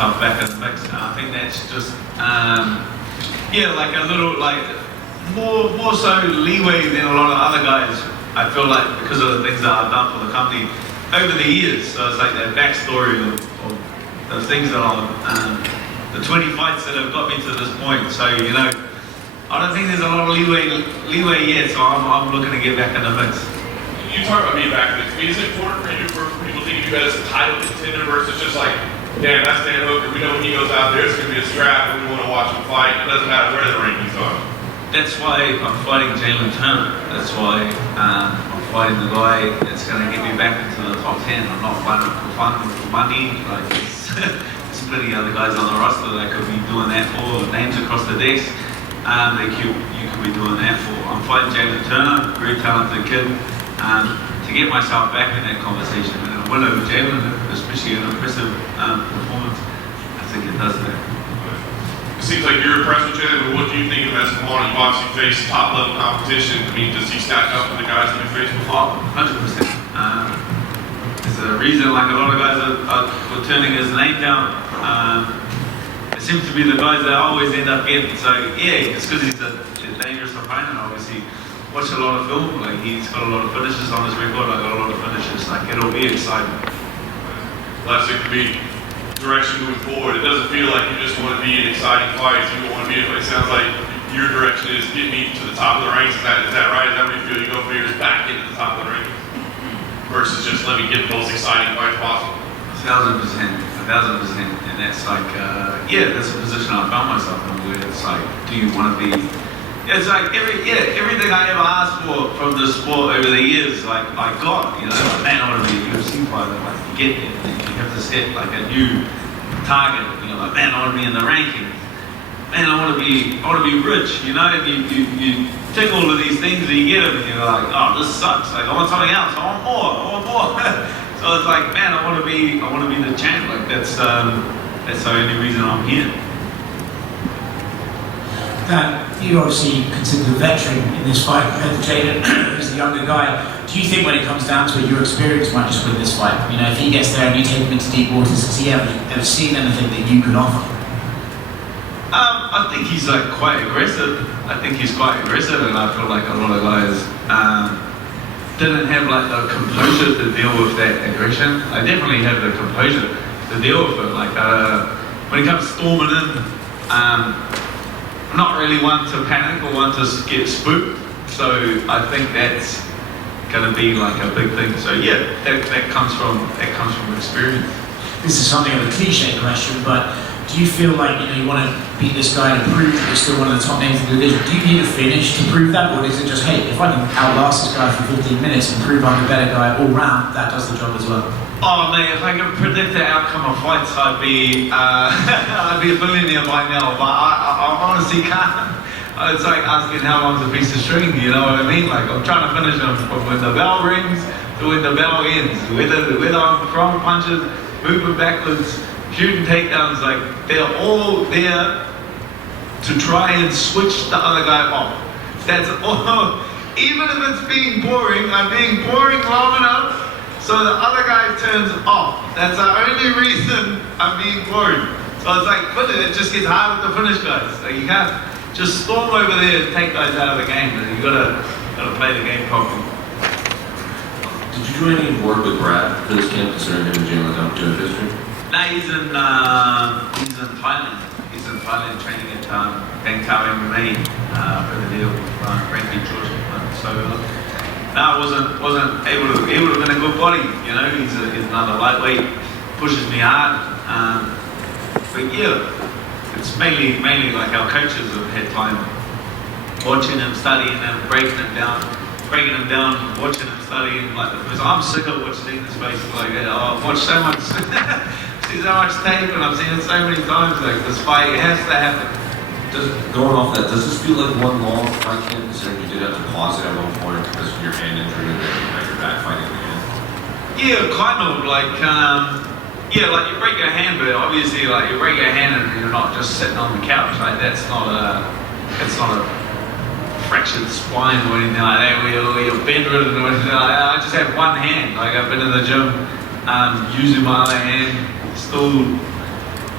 myself back in the mix. And I think that's just, like a little, like, more so leeway than a lot of other guys. I feel like because of the things that I've done for the company over the years. So it's like that backstory of the things that the 20 fights that have got me to this point. So, you know, I don't think there's a lot of leeway yet, so I'm looking to get back in the mix. You talk about being back in the mix. Is it important for you for people thinking you guys as a title contender versus just like, damn, that's Dan Hooker. We know when he goes out there, it's going to be a strap and we want to watch him fight. It doesn't matter where the rankings are. That's why I'm fighting Jalin Turner. That's why I'm fighting the guy that's going to get me back into the top 10. I'm not fighting for fun or for money. Like, there's plenty of other guys on the roster that could be doing that for, names across the desk. You could be doing that for. I'm fighting Jalin Turner, very talented kid, to get myself back in that conversation. And a win over Jalin, especially an impressive performance, I think it does that. It seems like you're impressed with Jalin, but what do you think of as a opponent? You've obviously faced top level competition. I mean, does he stack up with the guys that you faced before? 100%. There's a reason, like a lot of guys are turning his name down. It seems to be the guys that always end up getting. So yeah, it's because he's a dangerous opponent. Obviously, watch a lot of film. Like he's got a lot of finishes on his record. I got a lot of finishes. Like it'll be exciting. Last thing to be direction moving forward. It doesn't feel like you just want to be in exciting fights. You don't want to be. It sounds like your direction is get me to the top of the ranks. Is that right? Is that what you feel? You go for yours back into the top of the rankings versus just let me get the most exciting fights possible. 1,000%, and that's like, that's a position I found myself in where it's like, do you want to be? It's like everything I ever asked for from the sport over the years, like I got, you know, like, man, I want to be a UFC fighter. Like you get it, and you have to set like a new target. You know, like man, I want to be in the rankings. Man, I want to be rich. You know, and you tick all of these things and you get them, and you're like, oh, this sucks. Like I want something else. I want more. So it's like, man, I want to be the champ. Like that's the only reason I'm here. Dan, you obviously considered a veteran in this fight compared to Jalin, who's the younger guy. Do you think when it comes down to it, your experience might just win this fight? You know, if he gets there and you take him into deep waters, has he ever seen anything that you can offer? I think he's like quite aggressive. I think he's quite aggressive, and I feel like a lot of guys didn't have like the composure to deal with that aggression. I definitely have the composure to deal with it. Like when it comes storming in, I'm not really one to panic or one to get spooked. So I think that's going to be like a big thing. So yeah, that comes from experience. This is something of a cliche question, but do you feel like you want to beat this guy to prove that you're still one of the top names in the division? Do you need a finish to prove that, or is it just, hey, if I can outlast this guy for 15 minutes and prove I'm the better guy all round, that does the job as well? Oh man, if I could predict the outcome of fights, I'd be a billionaire by now. But I honestly can't. It's like asking how long's a piece of string. You know what I mean? Like I'm trying to finish them from when the bell rings to when the bell ends. Whether I'm throwing punches, moving backwards, shooting takedowns, like they're all there to try and switch the other guy off. That's all. Even if it's being boring, I'm being boring long enough so the other guy turns off. That's the only reason I'm being boring. So it's like, but it just gets harder to finish guys. Like you can't just storm over there and take guys out of the game. You gotta play the game properly. Did you do any work with Brad for this camp, considering him and Jalin don't do it history? No, he's in Thailand. He's in Thailand training at Bangkok MMA for the deal with Frankie George. So no, I wasn't able to. He would have been a good body. You know, he's another lightweight, pushes me hard. But yeah, it's mainly like our coaches have had time watching him, studying him, breaking him down, watching him studying. Like I'm sick of watching his face. Like I've watched so much. See so much tape and I've seen it so many times. Like this fight, it has to happen. Going off that, does this feel like one long fight camp, considering you did have to pause it at one point because of your hand injury and then you're back fighting again? Yeah, kind of like like you break your hand, but obviously like you break your hand and you're not just sitting on the couch. Like that's not a fractured spine or anything like that. Where you're bedridden or anything like that. I just have one hand. Like I've been in the gym using my other hand. Still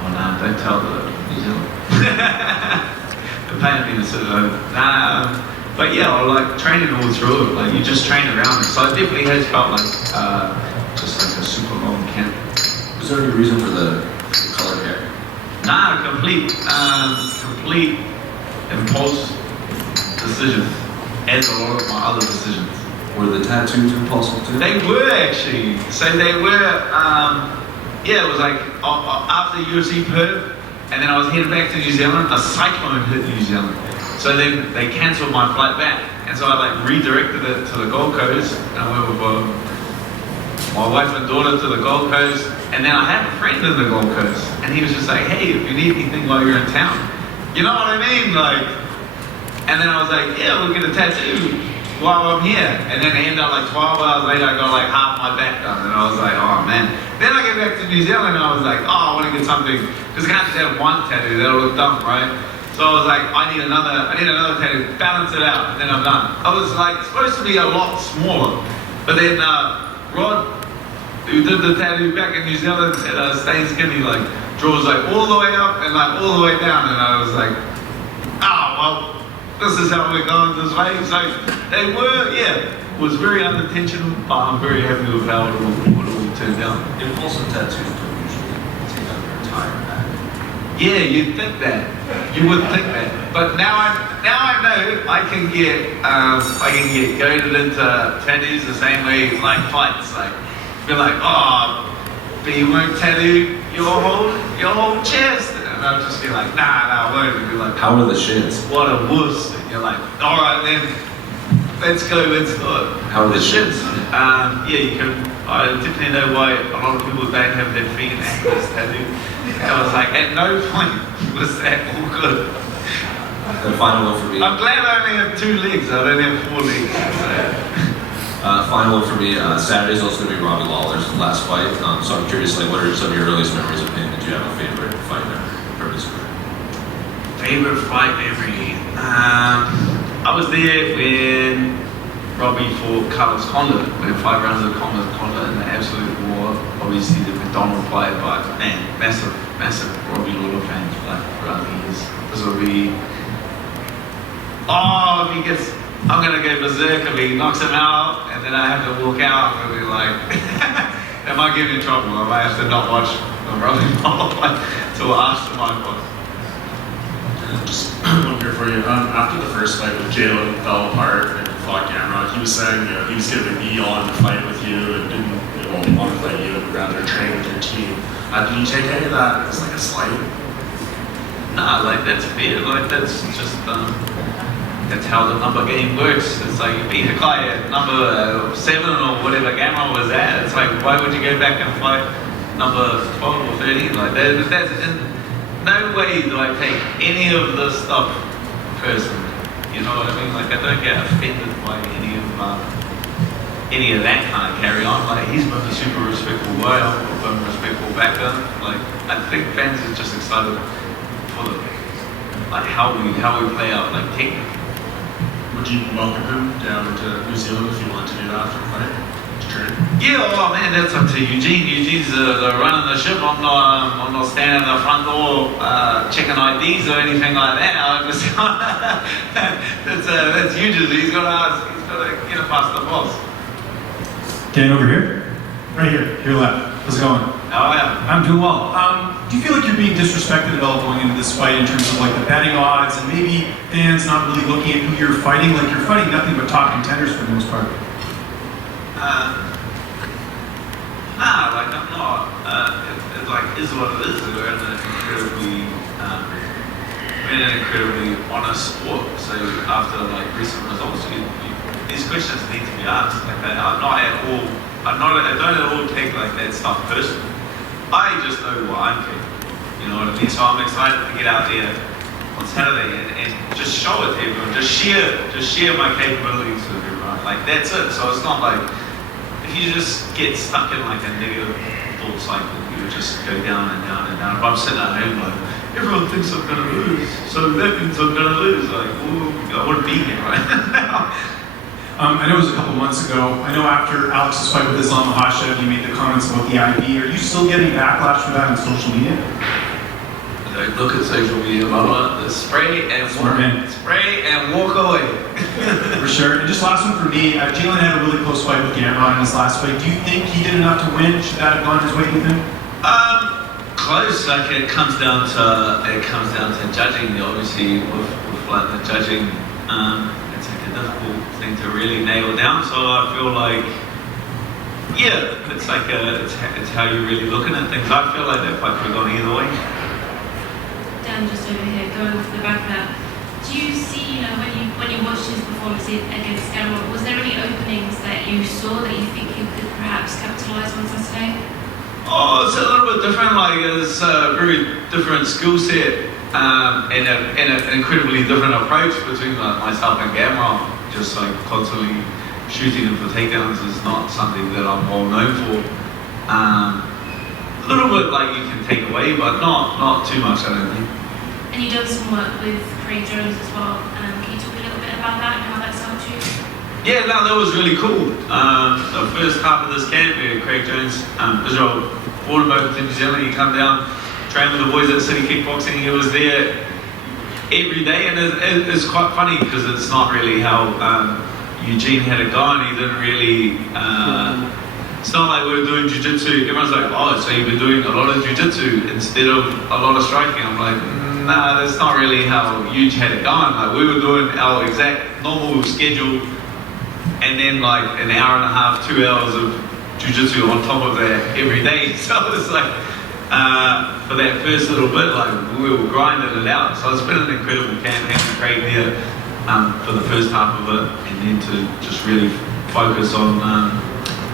Oh no, don't tell the New Zealand. The pain of being but yeah, I like training all through it. Like you just train around it. So it definitely has felt like just like a super long camp. Was there any reason for the color hair? Nah, complete impulse decision, as a lot of my other decisions. Were the tattoos impulsive too? They were actually. So they were. Yeah, it was like after the UFC Perth, and then I was headed back to New Zealand. A cyclone hit New Zealand, so then they cancelled my flight back, and so I like redirected it to the Gold Coast, and I went with my wife and daughter to the Gold Coast, and then I had a friend in the Gold Coast, and he was just like, hey, if you need anything while you're in town, you know what I mean? Like, and then I was like, yeah, we'll get a tattoo while I'm here. And then it ended up like 12 hours later, I got like half my back done, and I was like, oh man. Then I get back to New Zealand, and I was like, oh, I want to get something, because I can't just have one tattoo, that'll look dumb, right? So I was like, I need another tattoo, balance it out, and then I'm done. I was like, supposed to be a lot smaller, but then Rod, who did the tattoo back in New Zealand, said stay skinny, like draws like all the way up and like all the way down, and I was like, oh well, this is how we're going this way. So they were, yeah, it was very unintentional, but I'm very happy with how it all turned out. Impulsive tattoos don't usually take out your entire back. Yeah, you'd think that. You would think that. But now I know I can get goaded into tattoos the same way like fights. Like be like, oh, but you won't tattoo your whole chest. And I'll just be like, nah, I won't. And be like, how are the shins? What a wuss. And you're like, alright then, let's go, let's do it. How are the shins? Yeah, you can. I definitely know why a lot of people don't have their feet and ankles tattooed. I was like, at no point was that all good. The final one for me. I'm glad I only have 2 legs. I don't have 4 legs. Final one for me. Saturday's also going to be Robbie Lawler's last fight. So I'm curious, like, what are some of your earliest memories of him? Did you have a favorite fight memory from his career? Favorite fight memory? I was there when Robbie fought Carlos Condit. We had 5 rounds of Condit in the absolute war. Obviously the McDonald fight, but man, massive Robbie Lawler fan throughout the years. This will be. Oh, if he gets. I'm gonna go berserk if he knocks him out, and then I have to walk out and be like, am I getting in trouble? I might have to not watch the Robbie Lawler fight till after my fight. Just one here for you. After the first fight with Jalin fell apart and fought Gamrot, he was saying he was going to be on the fight with you and didn't want to fight you and rather train with your team. Did you take any of that as like a slight? Nah, like that's fair. Like that's just that's how the number game works. It's like you beat a guy at number 7 or whatever Gamrot was at. It's like why would you go back and fight number 12 or 13? Like that's in no way do I take any of this stuff personally. You know what I mean? Like I don't get offended by any of that kind of carry on. Like he's been a super respectful guy. I've been respectful back then. Like I think fans are just excited for like how we play out like technically. Would you welcome him down to New Zealand if you wanted to do that after the fight? To train? Yeah, oh man, that's up to Eugene. Eugene's running the ship. I'm not standing at the front door checking IDs or anything like that. I'm just that's usually he's got to get it past the boss. Dan, over here? Right here, your left. How's it going? Oh yeah. I'm doing well. Do you feel like you're being disrespected at all going into this fight in terms of like the betting odds and maybe fans not really looking at who you're fighting? Like you're fighting nothing but top contenders for the most part. Nah, like I'm not. It like is what it is. We're in an incredibly honest sport. So after like recent results, these questions need to be asked. Like I'm not at all. I don't at all take like that stuff personally. I just know what I'm capable. You know what I mean? So I'm excited to get out there on Saturday and just show it to everyone. Just share my capabilities with everyone. Like that's it. So it's not like if you just get stuck in like a negative thought cycle, you would just go down and down and down. If I'm sitting at home like everyone thinks I'm gonna lose, so that means I'm gonna lose. Like, ooh, I wouldn't be here right now. I know it was a couple months ago. I know after Alex's fight with Islam Makhachev, you made the comments about the IB. Are you still getting backlash for that on social media? Don't look at social media, mama. Just spray Smart man. spray and walk away. For sure. And just last one for me. Jalin had a really close fight with Gamrot in his last fight. Do you think he did enough to win? Should that have gone his way, do you think? Close. Like it comes down to judging. Obviously, with like the judging, it's like a difficult thing to really nail down. So I feel like, yeah, it's like it's how you're really looking at things. I feel like that fight could have gone either way. Dan, just over here, going off the back of that, do you see, when you watched his performance against Gamrot, was there any openings that you saw that you think you could perhaps capitalise on Saturday? Oh, it's a little bit different. Like it's a very different skill set and an incredibly different approach between myself and Gamrot. Just like constantly shooting him for takedowns is not something that I'm well known for. A little bit like you can take away, but not too much, I don't think. And you've done some work with Craig Jones as well. Can you talk a little bit about that and how that's helped you? Yeah, no, that was really cool. The first half of this camp, Craig Jones, Israel brought him over to New Zealand. He come down, train with the boys at City Kickboxing. He was there every day, and it's quite funny because it's not really how Eugene had it going. He didn't really. It's not like we were doing jiu-jitsu. Everyone's like, oh, so you've been doing a lot of jiu-jitsu instead of a lot of striking. I'm like, nah, that's not really how Huge had it going. Like we were doing our exact normal schedule, and then like an hour and a half, 2 hours of jiu-jitsu on top of that every day. So it's like, for that first little bit, like we were grinding it out. So it's been an incredible camp having Craig there for the first half of it, and then to just really focus on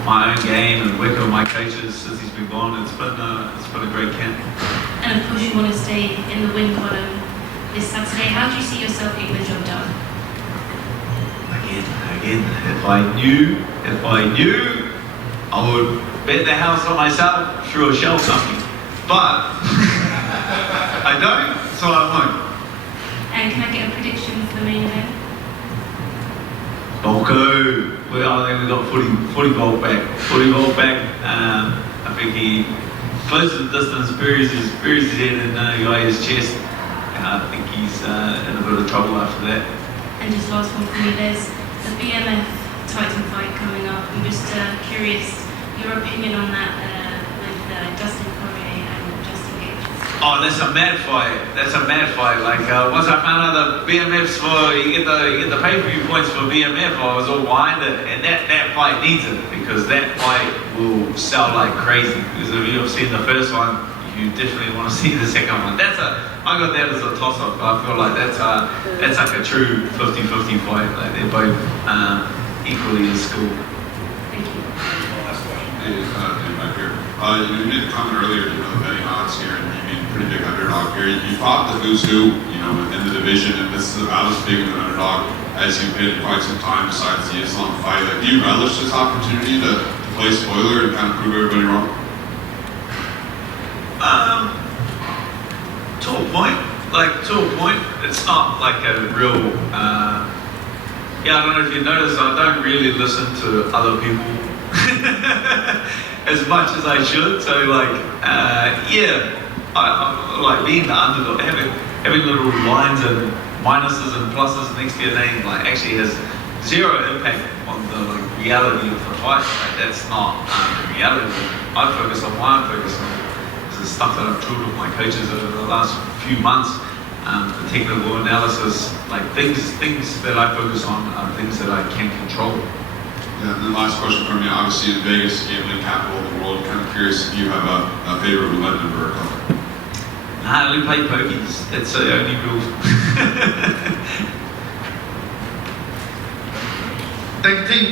my own game and working with my coaches since he's been gone. It's been a great camp. And of course you want to stay in the win column this Saturday. How do you see yourself getting the job done? Again, if I knew, I would bet the house on myself through a shell company. But I don't, so I won't. And can I get a prediction for the main event? Bolko. Well, I think we got 40 volt back. 40 volt back. I think he closes the distance, buries his head in Yoya's chest. And I think he's in a bit of trouble after that. And just last one for me, there's the BMF Titan fight coming up. I'm just curious your opinion on that with Dustin Poirier and Justin Gage. Oh, that's a mad fight. Like once I found out the BMFs you get the pay-per-view points for BMF, I was all behind it, and that fight needs it because that fight will sell like crazy. Because if you've seen the first one, you definitely want to see the second one. I got that as a toss-up. I feel like that's like a true 50-50 fight. Like they're both equally as cool. Thank you. Last question. Hey, right here. You made the comment earlier, the betting odds here, and you mean pretty big underdog here. You fought the who's who, in the division, and this is about as big of an underdog as you've been in quite some time besides the Islam fight. Like, do you relish this opportunity to play spoiler and kind of prove everybody wrong? To a point, it's not like a real, I don't know if you noticed, I don't really listen to other people as much as I should, so I like being the underdog, having little lines and minuses and pluses next to your name, actually has zero impact on the reality of the fight. That's not the reality. I focus on what I'm focused on. The stuff that I've drilled with my coaches over the last few months, the technical analysis, things that I focus on are things that I can control. Yeah, and then last question from me, obviously in Vegas, gambling capital of the world, kind of curious if you have a favorite roulette number or a couple. Nah, I only play pokies. That's the only rule. Thank you, team.